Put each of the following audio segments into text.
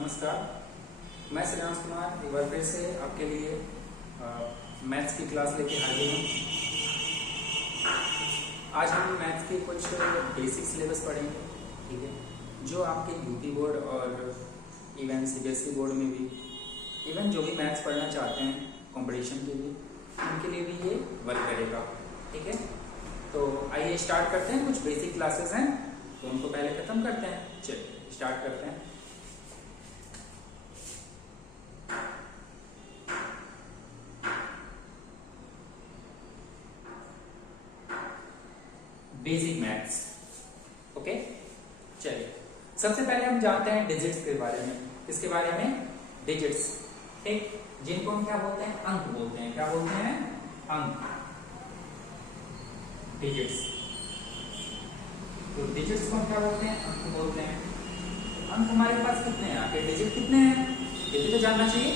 नमस्कार, मैं श्रेयांश कुमार एक बार फिर से आपके लिए मैथ्स की क्लास लेके हाजिर हूँ। आज हम मैथ्स के कुछ बेसिक सिलेबस पढ़ेंगे, ठीक है, जो आपके यूपी बोर्ड और इवन सीबीएसई बोर्ड में भी, इवन जो भी मैथ्स पढ़ना चाहते हैं कंपटीशन के लिए, उनके लिए भी ये वर्क करेगा, ठीक है। तो आइए स्टार्ट करते हैं। कुछ बेसिक क्लासेस हैं तो उनको पहले खत्म करते हैं। चलिए स्टार्ट करते हैं। Basic maths, okay. चलिए सबसे पहले हम जानते हैं डिजिट्स के बारे में। किसके बारे में? डिजिट्स, ठीक, जिनको हम क्या बोलते हैं? अंक बोलते हैं। क्या बोलते हैं? अंक, डिजिट्स। तो डिजिट्स को हम क्या बोलते हैं? अंक बोलते हैं। अंक हमारे पास कितने हैं? आपके डिजिट कितने हैं ये भी तो जानना चाहिए।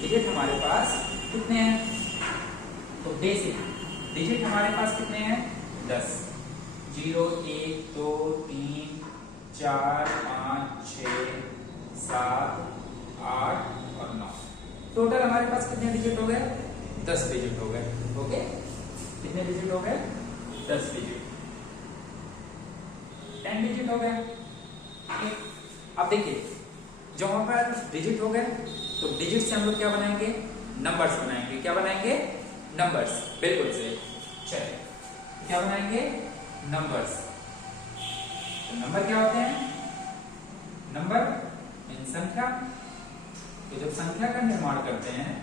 डिजिट हमारे पास कितने हैं? तो बेसिक डिजिट हमारे पास कितने हैं? 10। 0, 1, 2, 3, 4, 5, 6, 7, 8 और 9। टोटल हमारे पास कितने डिजिट हो गए? 10 डिजिट हो गए, ओके। कितने डिजिट हो गए? 10 डिजिट। 10 डिजिट हो गए। अब देखिए, जो हमारे पास डिजिट हो गए तो डिजिट से हम लोग क्या बनाएंगे? नंबर्स बनाएंगे। क्या बनाएंगे? नंबर्स, बिल्कुल सही। चलिए क्या बनाएंगे? नंबर्स। तो नंबर क्या होते हैं? नंबर इन संख्या। तो जब संख्या का निर्माण करते हैं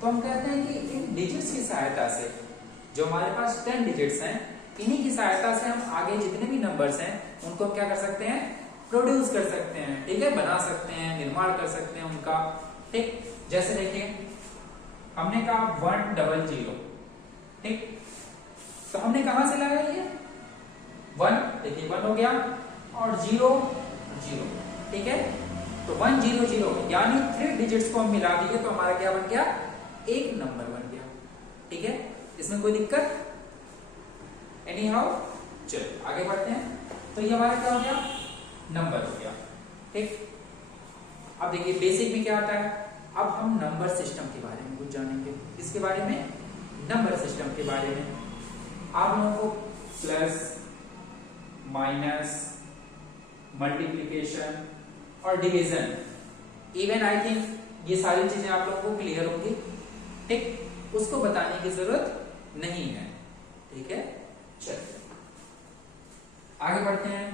तो हम कहते हैं कि इन डिजिट्स की सहायता से, जो हमारे पास 10 डिजिट्स हैं, इन्हीं की सहायता से हम आगे जितने भी नंबर्स हैं उनको क्या कर सकते हैं? प्रोड्यूस कर सकते हैं, ठीक है, बना सकते हैं, निर्माण कर सकते हैं उनका, ठीक। जैसे देखिए हमने कहा 100, ठीक, तो हमने कहां से लाया ये 1? देखिए 1 हो गया और 0 0, ठीक है। तो 100 यानी 3 डिजिट्स को हम मिला दिए तो हमारा क्या बन गया? एक नंबर बन गया, ठीक है। इसमें कोई दिक्कत? एनी हाउ, चलिए आगे बढ़ते हैं। तो ये हमारा क्या हो गया? नंबर हो गया, ठीक। अब देखिए बेसिक में क्या आता है। अब हम नंबर सिस्टम के बारे में कुछ जानेंगे। इसके बारे में, नंबर सिस्टम के बारे में। आप लोगों को प्लस, माइनस, मल्टीप्लिकेशन और डिवीजन, इवन आई थिंक ये सारी चीजें आप लोगों को क्लियर होंगी, ठीक। उसको बताने की जरूरत नहीं है, ठीक है। चलिए आगे बढ़ते हैं,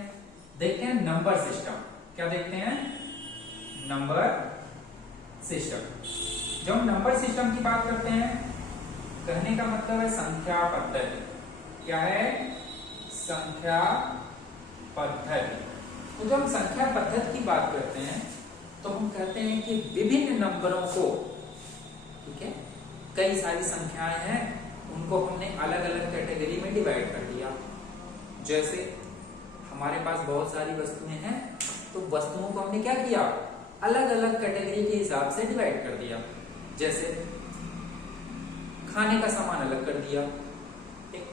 देखते हैं नंबर सिस्टम। क्या देखते हैं? Number system. जब हम नंबर सिस्टम की बात करते हैं, कहने का मतलब है संख्या पद्धति। क्या है? संख्या पद्धति। तो जब हम संख्या पद्धति की बात करते हैं तो हम कहते हैं कि विभिन्न नंबरों को, ठीक है, कई सारी संख्याएं हैं, उनको हमने अलग अलग कैटेगरी में डिवाइड कर दिया। जैसे हमारे पास बहुत सारी वस्तुएं हैं तो वस्तुओं को हमने क्या किया? अलग अलग कैटेगरी के हिसाब से डिवाइड कर दिया। जैसे खाने का सामान अलग कर दिया, ठीक,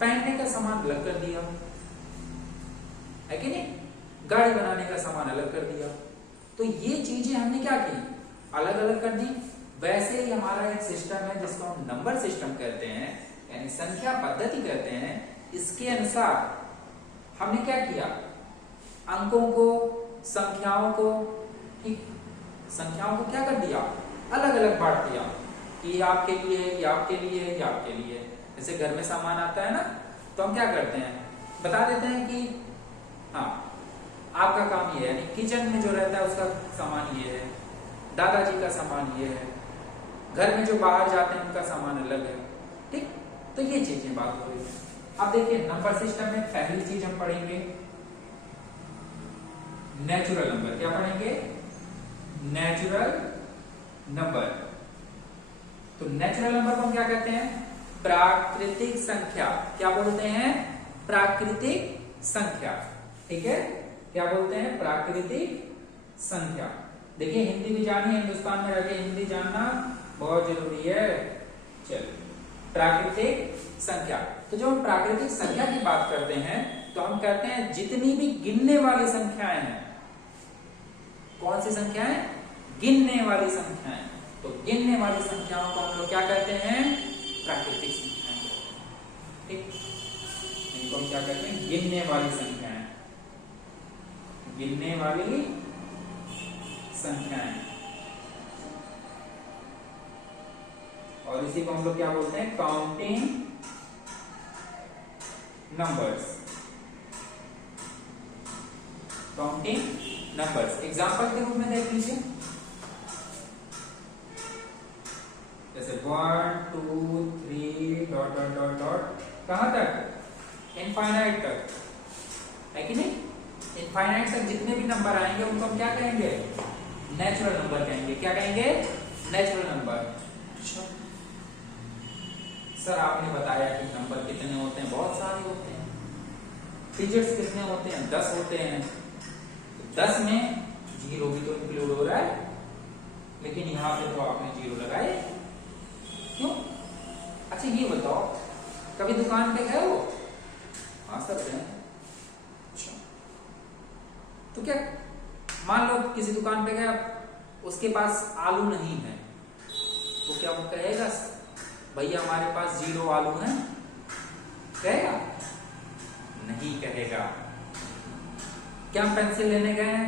पहनने का सामान अलग कर दिया, है कि नहीं, गाड़ी बनाने का सामान अलग कर दिया। तो ये चीजें हमने क्या की? अलग अलग कर दी। वैसे ही हमारा एक सिस्टम है जिसको हम नंबर सिस्टम कहते हैं, यानी संख्या पद्धति कहते हैं। इसके अनुसार हमने क्या किया? अंकों को, संख्याओं को, ठीक, संख्याओं को क्या कर दिया? अलग अलग बांट दिया कि ये आपके लिए है, ये आपके लिए है, ये आपके लिए है। जैसे घर में सामान आता है ना, तो हम क्या करते हैं? बता देते हैं कि हाँ आपका काम ये है, यानी किचन में जो रहता है उसका सामान ये है, दादाजी का सामान ये है, घर में जो बाहर जाते हैं उनका सामान अलग है, ठीक। तो ये चीजें बात हो रही है। अब देखिए नंबर सिस्टम में पहली चीज हम पढ़ेंगे नेचुरल नंबर। क्या पढ़ेंगे? Natural number. तो नेचुरल नंबर को हम क्या कहते हैं? प्राकृतिक संख्या। क्या बोलते हैं? प्राकृतिक संख्या, ठीक है। क्या बोलते हैं? प्राकृतिक संख्या। देखिए हिंदी भी जानिए, हिंदुस्तान में रहकर हिंदी जानना बहुत जरूरी है। चलिए प्राकृतिक संख्या। तो जब हम प्राकृतिक संख्या की बात करते हैं तो हम कहते हैं जितनी भी गिनने वाली संख्याएं हैं, कौन सी संख्याएं? गिनने वाली संख्याएं। तो गिनने वाली संख्याओं को हम लोग क्या कहते हैं? प्राकृतिक संख्याएं। ठीक, इनको हम क्या कहते हैं? गिनने वाली संख्याएं। गिनने वाली संख्याएं। और इसी को हम लोग क्या बोलते हैं? Counting numbers. Counting numbers. Example के रूप में देख लीजिए, जैसे 1 2 3 डॉट डॉट डॉट डॉट, कहां तक? इनफाइनाइट तक, है कि नहीं? इनफाइनाइट तक जितने भी नंबर आएंगे उनको हम क्या कहेंगे? नेचुरल नंबर कहेंगे। क्या कहेंगे? Natural number. सर आपने बताया कि नंबर कितने होते हैं? बहुत सारे होते हैं। डिजिट्स कितने होते हैं? 10 होते हैं। 10 में 0 भी तो इंक्लूड हो रहा है, लेकिन यहां पे तो आपने 0 लगाए, क्यों? अच्छा ये बताओ, कभी दुकान पे गए हो? हाँ सर गए। अच्छा, तो क्या मान लो किसी दुकान पे गया, उसके पास आलू नहीं है, तो क्या वो कहेगा भैया हमारे पास 0 आलू हैं? कहेगा? नहीं कहेगा। क्या हम पेंसिल लेने गए हैं,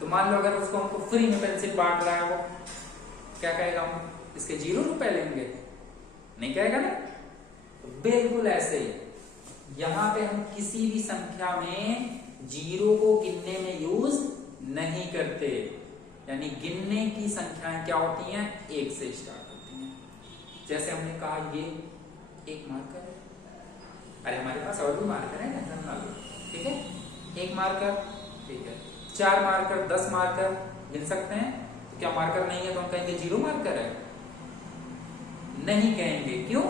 तो मान लो अगर उसको हमको फ्री में पेंसिल बांट रहा है, वो क्या कहेगा? हम इसके 0 रुपए लेंगे? नहीं कहेगा ना। तो बिल्कुल ऐसे ही यहां पे हम किसी भी संख्या में 0 को गिनने में यूज नहीं करते। यानी गिनने की संख्याएं क्या होती हैं? 1 से स्टार्ट होती हैं। जैसे हमने कहा ये एक मार्कर है, अरे हमारे पास और भी मार्कर है, टेंशन ना लो, ठीक है? एक मार्कर, ठीक है। 4 मार्कर, 10 मार्कर गिन सकते हैं। तो क्या मार्कर नहीं है तो हम कहेंगे 0 मार्कर है? नहीं कहेंगे। क्यों?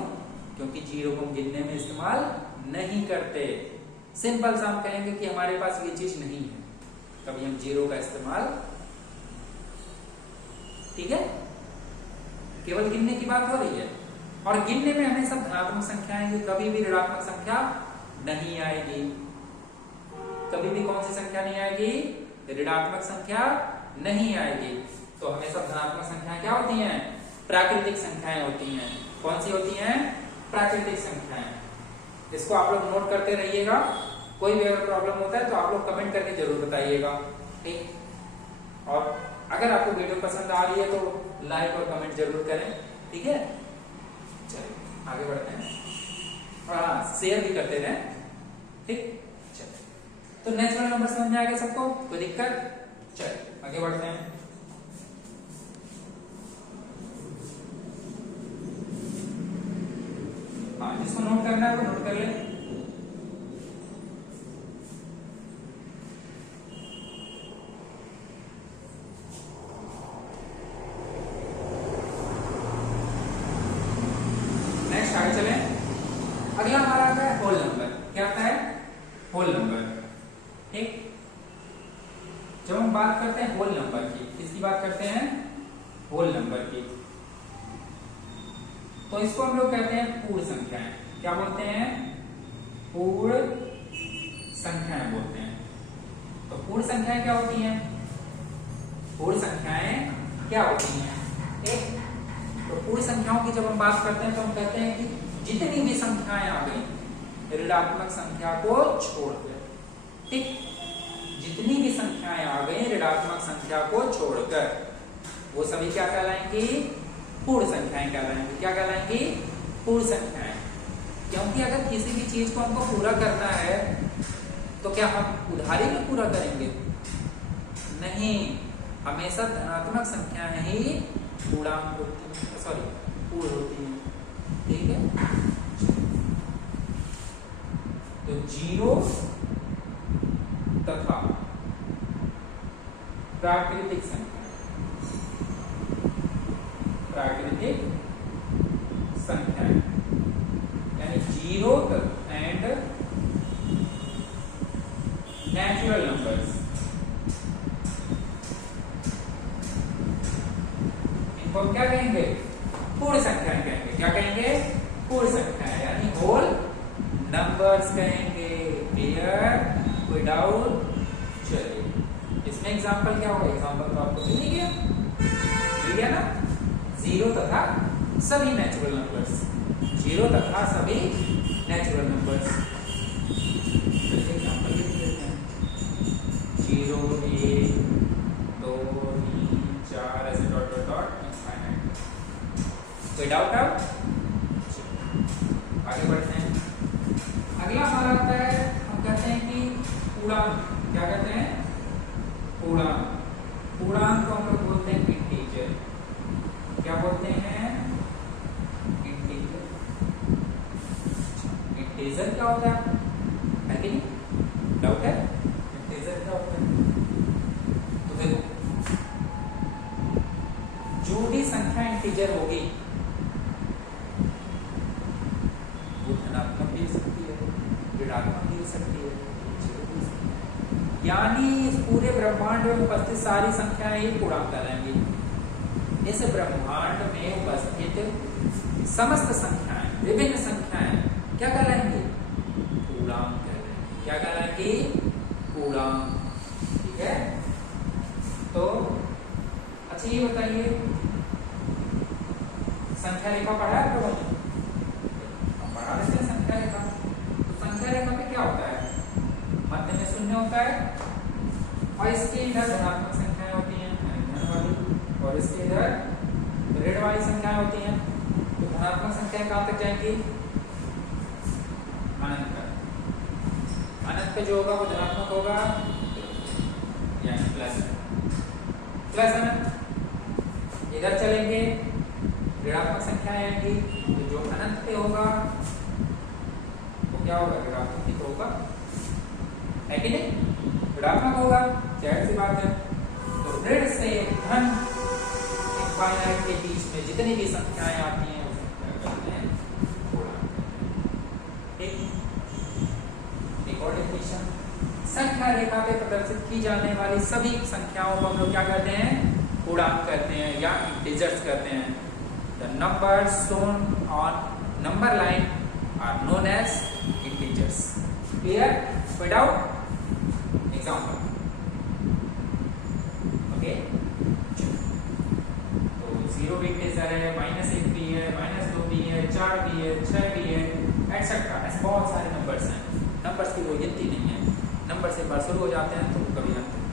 क्योंकि 0 को हम गिनने में इस्तेमाल नहीं करते। सिंपल सा हम कहेंगे कि हमारे पास ये चीज नहीं है, कभी हम 0 का इस्तेमाल, ठीक है? केवल गिनने की बात हो रही है। और गिनने में हमेशा धनात्मक संख्या आएंगी, कभी भी ऋणात्मक संख्या नहीं आएगी। कभी भी कौन सी संख्या नहीं आएगी? ऋणात्मक संख्या नहीं आएगी। तो हमेशा धनात्मक संख्याएं क्या होती हैं? प्राकृतिक संख्याएं होती हैं। कौन सी होती हैं? प्राकृतिक संख्याएं। इसको आप लोग नोट करते रहिएगा। कोई भी अगर प्रॉब्लम होता है तो आप लोग कमेंट करके जरूर बताइएगा, ठीक? और अगर आपको वीडियो पसंद आ रही है तो लाइक और कमेंट जरूर करें, ठीक है? चलिए आगे बढ़ते हैं, और हाँ शेयर भी करते रहें, ठीक? चलिए, तो नेचुरल नंबर समझ में आ गया सबको? कोई दिक्कत? चलिए आगे बढ़ते हैं। हाँ, जिसको नोट करना है वो नोट कर ले। नेक्स्ट आगे चले। अगला हमारा आता है होल नंबर। क्या आता है? होल नंबर, ठीक? जब हम बात करते हैं होल नंबर की, किसकी बात करते हैं? होल नंबर की। तो इसको हम लोग कहते हैं पूर्ण संख्याएं। क्या बोलते हैं? पूर्ण संख्याएं बोलते हैं। तो पूर्ण संख्याएं क्या होती हैं? पूर्ण संख्याएं क्या होती हैं? एक तो पूर्ण संख्याओं की जब हम बात करते हैं तो हम कहते हैं कि जितनी भी संख्याएं आ गई ऋणात्मक संख्या को छोड़कर, ठीक? जितनी भी संख्याएं आ गई ऋणात्मक संख्या को छोड़कर, वो सभी क्या कहलाएंगी? पूर्ण संख्याएं कहलाएंगी। क्या कहलाएंगी? पूर्ण संख्याएं। क्योंकि अगर किसी भी चीज को हमको पूरा करना है तो क्या हम उधारी में पूरा करेंगे? नहीं, हमेशा धनात्मक संख्याएं ही पूर्णांक होती हैं, सॉरी पूर्ण होती हैं, ठीक है? तो 0 तथा प्राकृतिक संख्या, प्राकृतिक संख्याएं यानी 0 एंड नेचुरल नंबर्स, इनको क्या कहेंगे? पूर्ण संख्याएं कहेंगे। क्या कहेंगे? पूर्ण संख्याएं यानी होल नंबर्स कहेंगे। क्लियर? कोई डाउट? चलिए इसमें एग्जाम्पल क्या होगा, एग्जाम्पल तो आपको मिल गया ना, जीरो तथा सभी नेचुरल नंबर्स, जीरो तथा सभी नेचुरल नंबर्स। एग्जाम्पल लिख देते हैं, 0 1 2 3 4 ऐसे डॉट डॉट डॉट इनफाइनाइट। कोई डाउट है? आगे बढ़ते हैं। अगला हमारा आता है, हम कहते हैं कि पूर्णांक। क्या कहते हैं? पूर्णांक। पूर्णांक को हम लोग बोलते हैं इंटीजर। क्या बोलते हैं? इंटीजर। इंटीजर क्या होता है कि नहीं? डाउट है? इंटीजर क्या होता है? तो देखो, जो भी संख्या इंटीजर होगी वो धनात्मक भी हो सकती है, ऋणात्मक भी हो सकती है, यानी इस पूरे ब्रह्मांड में उपस्थित सारी संख्याएं ही पूर्णांक कहलाएंगी। इस ब्रह्मांड में उपस्थित समस्त संख्याएं, विभिन्न संख्याएं क्या कहलाएंगी? पूर्णांक कहलाएंगी। क्या कहलाएंगी? पूर्णांक। ठीक है, तो अच्छा ये बताइए, संख्या रेखा पढ़ा है आपको? हम पढ़ा लेते हैं संख्या रेखा। तो संख्या रेखा पे क्या होता है? मध्य में शून्य होता है और इसके इधर धनात्मक संख्याएं होती हैं, धन वाली, और इसके इधर ऋण वाली संख्याएं होती हैं। तो धनात्मक संख्याएं कहां तक जाएंगी? अनंत तक। अनंत पे जो होगा वो धनात्मक होगा, यानी प्लस अनंत। इधर चलेंगे, ऋणात्मक संख्याएं आएंगी, तो जो अनंत पे होगा वो क्या होगा? ऋणात्मक ही तो होगा, है कि नहीं? ऋणात्मक होगा, जाहिर सी बात है। तो ऋण से धन इनफाइनाइट के बीच में जितनी भी संख्याएं आती हैं उसे क्या कहते हैं? पूर्णांक। एक और डेफिनेशन, संख्या रेखा पे प्रदर्शित की जाने वाली सभी संख्याओं को हम लोग क्या कहते हैं? पूर्णांक कहते हैं या इंटीजर्स कहते हैं। The numbers shown on number line are known as integers. Clear? Without example. Okay? तो 0 भी इंटीजर है, -1 भी है, -2 भी है, 4 भी है, 6 भी है, एक्सेट्रा। ऐसे बहुत सारे नंबर्स हैं। नंबर्स की कोई गिनती नहीं है। नंबर से बार शुरू हो जाते हैं तो कभी अंत नहीं।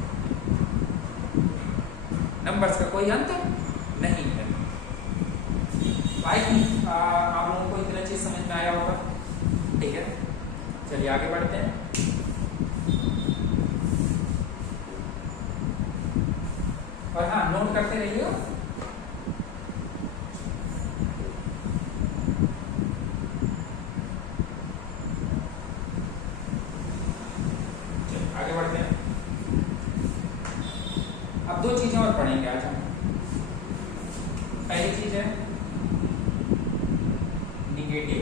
नंबर्स का कोई अंत नहीं है। आई थिंक आप लोगों को इतना चीज समझ में आया होगा। ठीक है, चलिए आगे बढ़ते हैं। और हाँ, नोट करते रहिए। आगे बढ़ते हैं। अब दो चीजें और पढ़ेंगे आज हम। पहली चीज है निगेटिव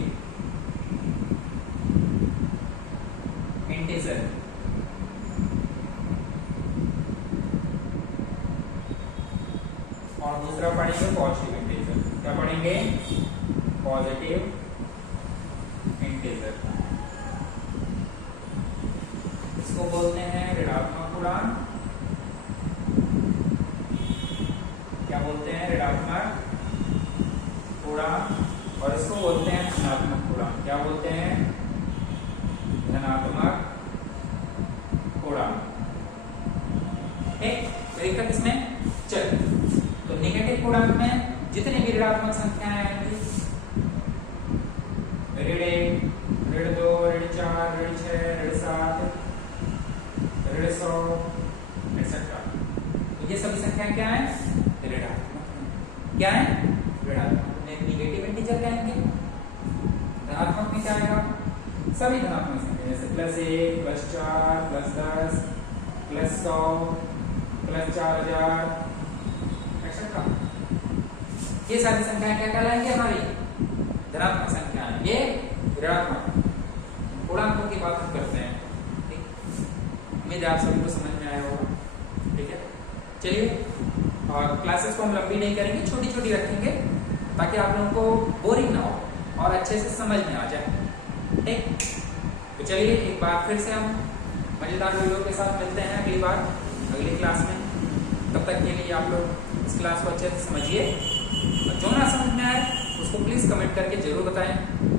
इंटीजर। और दूसरा पढ़ेंगे पॉजिटिव इंटीजर। क्या पढ़ेंगे? Positive integer. इसको बोलते हैं ऋणात्मक पूर्णांक। क्या बोलते हैं? ऋणात्मक पूर्णांक। और इसको बोलते हैं धनात्मक पूर्णांक। क्या बोलते हैं? धनात्मक पूर्णांक। ठीक, एक तक इसमें चल। तो नेगेटिव पूर्णांक में जितनी भी ऋणात्मक संख्याएं आएंगी, ऋण 1, ऋण 2, ऋण 4, ऋण 6, ऋण 7, ऋण 100 एक्सेट्रा, तो ये सभी संख्याएं क्या है? ऋणात्मक। क्या है? ऋणात्मक। नेगेटिव इंटीजर कहेंगे। धनात्मक में क्या आएगा? सभी धनात्मक संख्या, जैसे +1, +4, +10, +100, +4000 एक्सेट्रा। ये सारी संख्याएं क्या कहलाएंगी? हमारी धनात्मक संख्याएं। ये ऋणात्मक। पूर्णांकों की बात हम करते हैं। ठीक, उम्मीद है आप सभी को समझ में आया होगा। ठीक है, चलिए, और क्लासेस को हम लंबी नहीं करेंगे, छोटी छोटी रखेंगे ताकि आप लोगों को बोरिंग ना हो और अच्छे से समझ में आ जाए। ठीक, तो चलिए एक बार फिर से हम मजेदार वीडियो के साथ मिलते हैं अगली बार। अगली क्लास में। तब तक के लिए आप लोग इस क्लास को अच्छे से समझिए, और जो ना समझ में आए उसको प्लीज़ कमेंट करके जरूर बताएं।